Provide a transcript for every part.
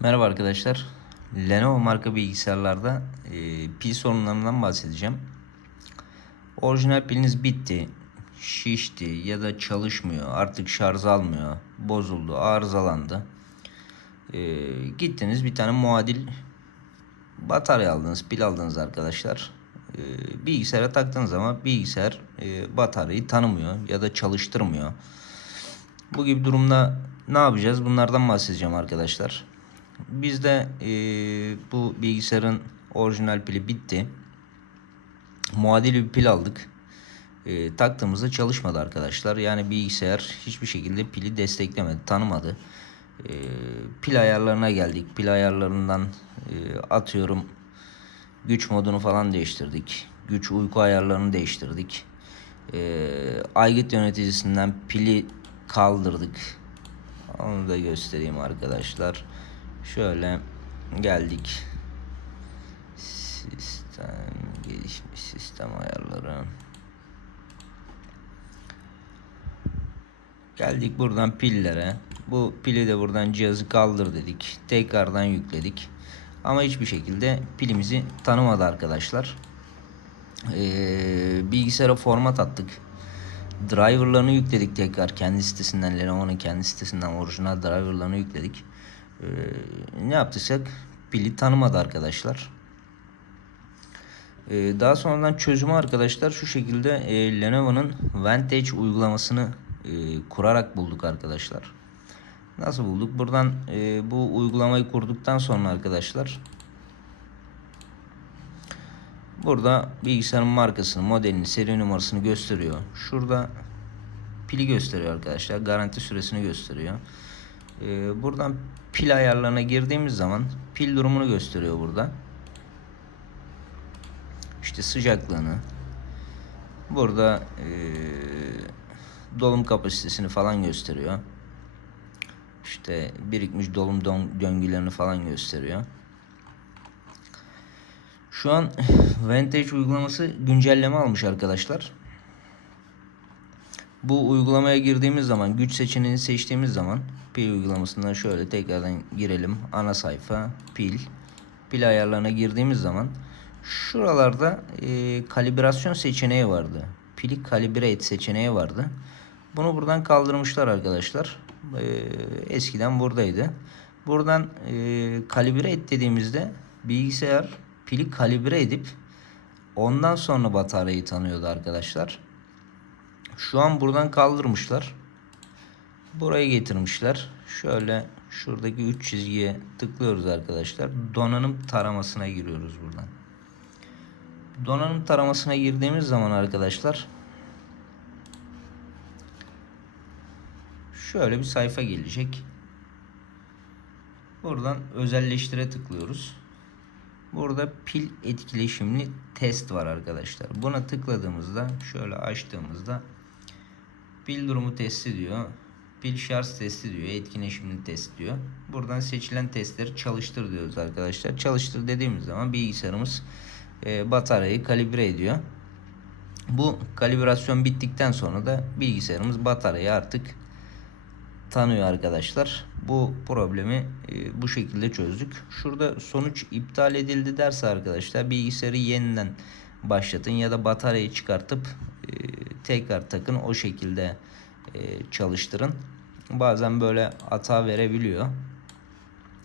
Merhaba arkadaşlar. Lenovo marka bilgisayarlarda e, pil sorunlarından bahsedeceğim. Orijinal piliniz bitti, şişti ya da çalışmıyor, artık şarj almıyor, bozuldu, arızalandı. E, gittiniz bir tane muadil batarya aldınız, pil aldınız arkadaşlar. E, bilgisayara taktığınız zaman bilgisayar e, bataryayı tanımıyor ya da çalıştırmıyor. Bu gibi durumda ne yapacağız? Bunlardan bahsedeceğim arkadaşlar. Bizde e, bu bilgisayarın orijinal pili bitti. Muadil bir pil aldık. E, taktığımızda çalışmadı arkadaşlar. Yani bilgisayar hiçbir şekilde pili desteklemedi, tanımadı. E, pil ayarlarına geldik. Pil ayarlarından e, atıyorum güç modunu falan değiştirdik. Güç uyku ayarlarını değiştirdik. E, aygıt yöneticisinden pili kaldırdık. Onu da göstereyim arkadaşlar. Şöyle geldik. Sistem gelişmiş sistem ayarları. Geldik buradan pillere. Bu pili de buradan cihazı kaldır dedik. Tekrardan yükledik. Ama hiçbir şekilde pilimizi tanımadı arkadaşlar. Ee, bilgisayara format attık. Driverlarını yükledik tekrar kendi sitesinden Lenovo'nun kendi sitesinden orijinal driverlarını yükledik. Ee, ne yaptıysak pili tanımadı arkadaşlar. Ee, daha sonradan çözümü arkadaşlar şu şekilde e, Lenovo'nun Vantage uygulamasını e, kurarak bulduk arkadaşlar. Nasıl bulduk? Buradan e, bu uygulamayı kurduktan sonra arkadaşlar burada bilgisayarın markasını, modelini, seri numarasını gösteriyor. Şurada pili gösteriyor arkadaşlar. Garanti süresini gösteriyor. Ee, buradan pil ayarlarına girdiğimiz zaman pil durumunu gösteriyor burada. İşte sıcaklığını. Burada e, dolum kapasitesini falan gösteriyor. İşte birikmiş dolum don- döngülerini falan gösteriyor. Şu an Vantage uygulaması güncelleme almış arkadaşlar. Bu uygulamaya girdiğimiz zaman güç seçeneğini seçtiğimiz zaman pil uygulamasından şöyle tekrardan girelim. Ana sayfa pil. Pil ayarlarına girdiğimiz zaman şuralarda e, kalibrasyon seçeneği vardı. Pili kalibre et seçeneği vardı. Bunu buradan kaldırmışlar arkadaşlar. E, eskiden buradaydı. Buradan e, kalibre et dediğimizde bilgisayar pili kalibre edip ondan sonra bataryayı tanıyordu arkadaşlar. Şu an buradan kaldırmışlar. Buraya getirmişler. Şöyle şuradaki 3 çizgiye tıklıyoruz arkadaşlar. Donanım taramasına giriyoruz buradan. Donanım taramasına girdiğimiz zaman arkadaşlar şöyle bir sayfa gelecek. Buradan özelleştire tıklıyoruz. Burada pil etkileşimli test var arkadaşlar. Buna tıkladığımızda şöyle açtığımızda pil durumu testi diyor. Pil şarj testi diyor. Etkileşimli test diyor. Buradan seçilen testleri çalıştır diyoruz arkadaşlar. Çalıştır dediğimiz zaman bilgisayarımız e, bataryayı kalibre ediyor. Bu kalibrasyon bittikten sonra da bilgisayarımız bataryayı artık tanıyor arkadaşlar. Bu problemi e, bu şekilde çözdük. Şurada sonuç iptal edildi derse arkadaşlar bilgisayarı yeniden başlatın ya da bataryayı çıkartıp e, tekrar takın o şekilde e, çalıştırın. Bazen böyle hata verebiliyor.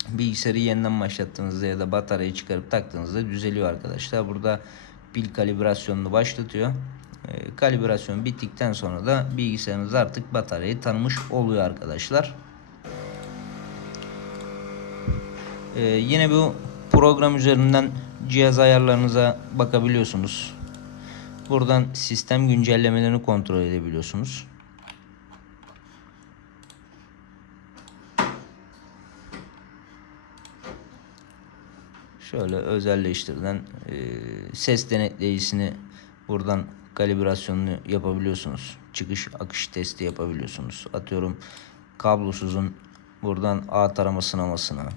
Bilgisayarı yeniden başlattığınızda ya da bataryayı çıkarıp taktığınızda düzeliyor arkadaşlar. Burada pil kalibrasyonunu başlatıyor. E, kalibrasyon bittikten sonra da bilgisayarınız artık bataryayı tanımış oluyor arkadaşlar. E, yine bu program üzerinden cihaz ayarlarınıza bakabiliyorsunuz. Buradan sistem güncellemelerini kontrol edebiliyorsunuz. Şöyle özelleştirilen e, ses denetleyicisini buradan kalibrasyonunu yapabiliyorsunuz. Çıkış akış testi yapabiliyorsunuz. Atıyorum kablosuzun buradan A tarama sınamasına.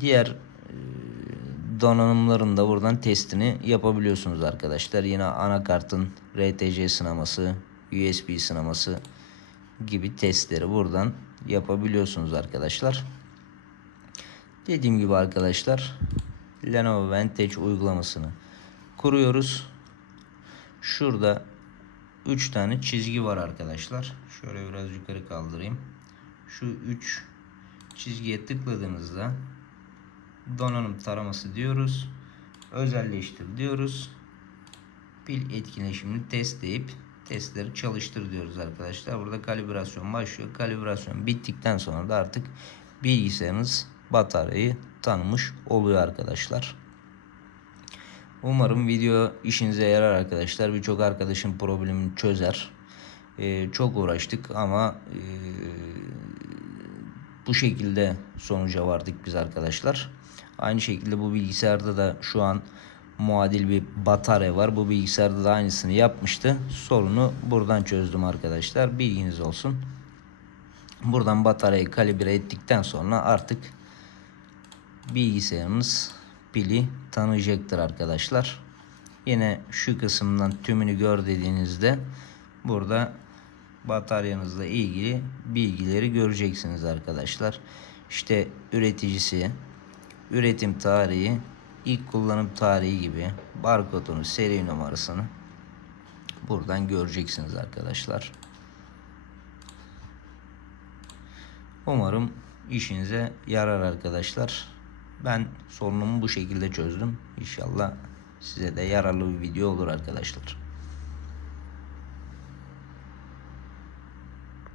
Diğer e, donanımların da buradan testini yapabiliyorsunuz arkadaşlar. Yine anakartın RTC sınaması, USB sınaması gibi testleri buradan yapabiliyorsunuz arkadaşlar. Dediğim gibi arkadaşlar Lenovo Vantage uygulamasını kuruyoruz. Şurada 3 tane çizgi var arkadaşlar. Şöyle biraz yukarı kaldırayım. Şu 3 çizgiye tıkladığınızda donanım taraması diyoruz. Özelleştir diyoruz. Pil etkileşimini test deyip testleri çalıştır diyoruz arkadaşlar. Burada kalibrasyon başlıyor. Kalibrasyon bittikten sonra da artık bilgisayarınız bataryayı tanımış oluyor arkadaşlar. Umarım video işinize yarar arkadaşlar. Birçok arkadaşın problemini çözer. Ee, çok uğraştık ama e, bu şekilde sonuca vardık biz arkadaşlar. Aynı şekilde bu bilgisayarda da şu an muadil bir batarya var. Bu bilgisayarda da aynısını yapmıştı. Sorunu buradan çözdüm arkadaşlar. Bilginiz olsun. Buradan bataryayı kalibre ettikten sonra artık bilgisayarınız pili tanıyacaktır arkadaşlar. Yine şu kısımdan tümünü gör dediğinizde burada bataryanızla ilgili bilgileri göreceksiniz arkadaşlar. İşte üreticisi, üretim tarihi, ilk kullanım tarihi gibi barkodunu, seri numarasını buradan göreceksiniz arkadaşlar. Umarım işinize yarar arkadaşlar. Ben sorunumu bu şekilde çözdüm. İnşallah size de yararlı bir video olur arkadaşlar.